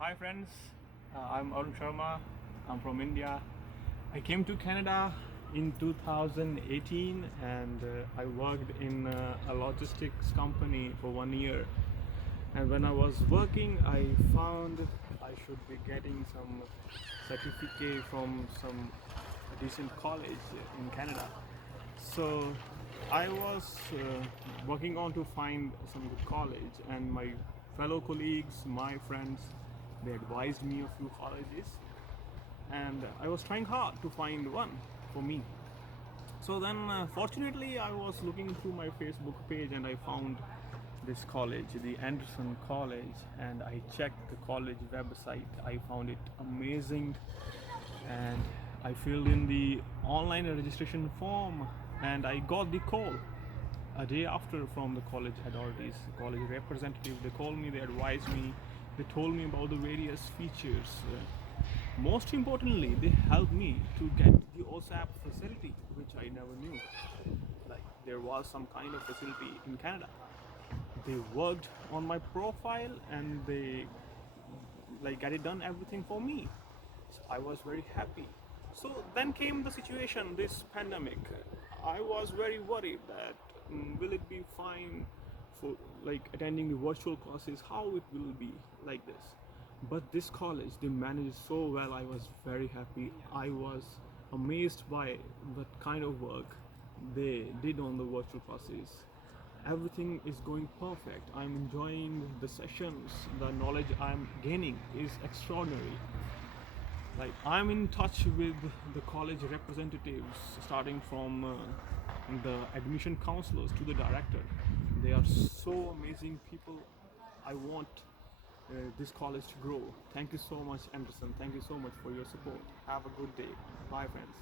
Hi friends, I'm Arun Sharma. I'm from India. I came to Canada in 2018 and I worked in a logistics company for 1 year. And when I was working, I found I should be getting some certificate from some decent college in Canada. So I was working on to find some good college, and my fellow colleagues, my friends, they advised me a few colleges, and I was trying hard to find one for me. So then, fortunately, I was looking through my Facebook page and I found this college, the Anderson College, and I checked the college website. I found it amazing, and I filled in the online registration form, and I got the call a day after from the college authorities, college representative. They called me, they advised me, they told me about the various features. Most importantly, they helped me to get the OSAP facility, which I never knew. Like there was some kind of facility in Canada. They worked on my profile and they like get it done everything for me. So I was very happy. So then came the situation, this pandemic. I was very worried that will it be fine for like attending the virtual classes, how it will be like this. But this college, they managed so well. I was very happy. I was amazed by the kind of work they did on the virtual classes. Everything is going perfect. I'm enjoying the sessions. The knowledge I'm gaining is extraordinary. Like I'm in touch with the college representatives, starting from the admission counselors to the director. They are so amazing people. I want this college to grow. Thank you so much, Anderson. Thank you so much for your support. Have a good day. Bye, friends.